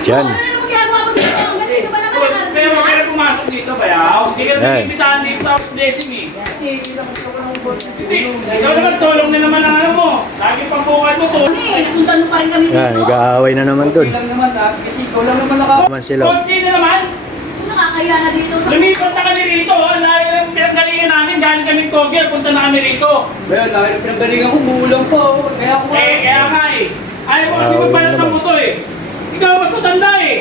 Diyan. Ano naman ginagawa mo dito? Ganito ba naman ang Pero kaya pumasok dito, bayaw. Hindi ka Yan. nabibitahan dito sa blessing eh. Hindi. Ikaw naman, tulong na naman ang ano mo. Lagi pang bukal mo to. Sundan mo pa rin kami Yan, dito. nag-aaway na naman dun. lang naman ha. Ikaw lang naman Naman sila. Konti na naman. Nakakaya na dito. Lumipat na kami rito. Ang layo ng pinanggalingan namin. Galing kami Kogel. Punta na kami rito. Well, dahil pinagalingan ko, buulang pa. Kaya ako Kaya nga eh. Ayaw mo kasi magbalat ng buto eh. Ikaw mas matanda eh.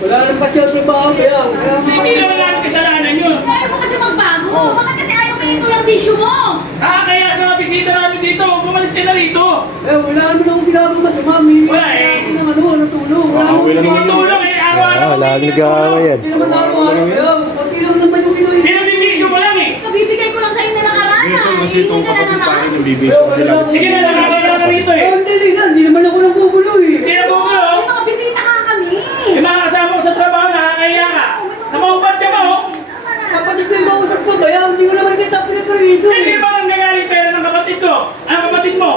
wala nang pasyal sa bahay. Kaya Hindi naman natin kasalanan yun. Ayaw mo kasi magbago. Bakit kasi ayaw mo ito yung bisyo mo? Kaya sa mga bisita namin dito, bumalis ka na rito. wala naman akong ginagawa sa mami. Wala eh. Ako naman naman, natulog. Wala Ah, naman Tumutulong eh, araw-araw. Wala kang nag-aaway yan. Hindi naman ako. Kaya, pati lang naman yung pinuwi. Pinabibisyo mo lang eh. Kabibigay ko lang sa inyo ng arana. Kasi Hindi itong ka na kapatid naman. tayo, nabibisyo kasi lang. Sige na, nakakala ka rito eh. Hindi naman ako nagugulo eh. Hindi na buko oh. May mga bisita ka kami. Yung mga kasama ko sa trabaho, nakakaya ka. Nakaupad ka ba oh? Kapatid ko yung kausap ko, kaya hindi ko naman kita pinagkarito. Hindi ba nang gagaling pera ng kapatid ko? Ano kapatid mo?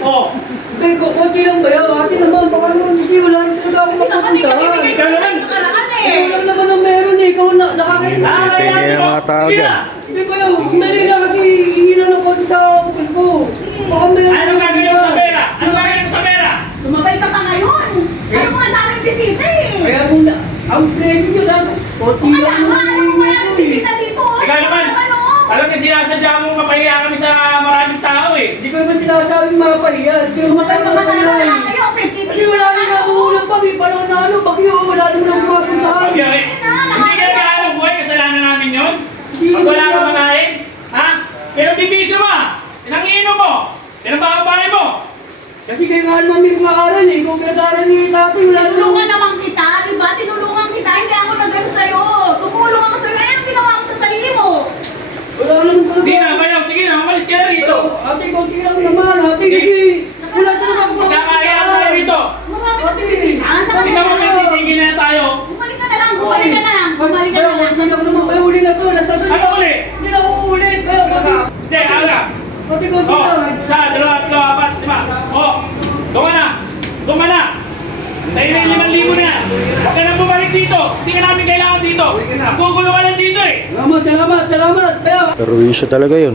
Oh, Hindi ko, konti lang ba yan? Ate naman, baka naman hindi wala rin talaga ako Kasi naman mapunta. kabibigay ko lang sa inyo ng arana eh. Ikaw lang naman ang meron eh. Ikaw na, nakakain. Tingin yung mga tao Sige dyan. na. Hindi ko yun. Dali na kasi hihingi na ng konti sa kupil ko. Baka meron. Anong gagawin mo sa pera? Anong gagawin mo sa pera? Sumabay ka pa ngayon. Ayaw mo nga daming bisita eh. Kaya kung na, ang training nyo lang, konti Kaya lang nga, ayaw mo kaya ng bisita eh. dito. Ikaw naman, alam kasi sinasadya mo mapahiya kami sa maraming tao eh. Hindi ko naman sinasabing mapahiya. Hindi ko naman Sumabay pa tayo tayo mapahiya na eh. kayo. Kasi wala rin ako ulang pa. May panahon na ano, bagyo. Wala naman ako mapuntahan. Okay, okay. Hindi ka nag-aalam buhay, kasalanan namin yun? Pag wala kang makain? Ha? Pero bibisyo mo ah. Pinangiinom mo. Pinambababae mo. Kasi kayo nga naman may mga aral eh. Kung pinag-aral niyo yung tapoy, wala naman. Tinulungan naman kita, di ba? Tinulungan kita. Hindi ako nagano sa'yo. Tumulong ako sa'yo. Eh, ang ginawa mo sa sarili mo. Wala naman talaga. Hindi na, bayaw. Sige na, umalis ka na rito. Ate, konti lang naman. Ate, kasi wala talaga ako Magkakayaan tayo rito. Marami kasi bisita. Sa Hindi kanila. naman may titigil na tayo. Bumalik ka na lang. Bumalik ka na lang. Bumalik ka na lang. Hindi ako naman kayo uli na to. Nasa to. Ano uli? Hindi na ako ulit. Kaya konti. Hindi, ala. Konti, konti Oh, lang. isa, dalawa, tatlo, apat, lima. Oh, tuma na. Tuma na. Sa'yo na yung 5,000 na yan. Huwag ka na bumalik dito. Hindi ka namin kailangan dito. Ang gugulo ka lang dito eh. Salamat, salamat, salamat. Kaya Pero issue talaga yun.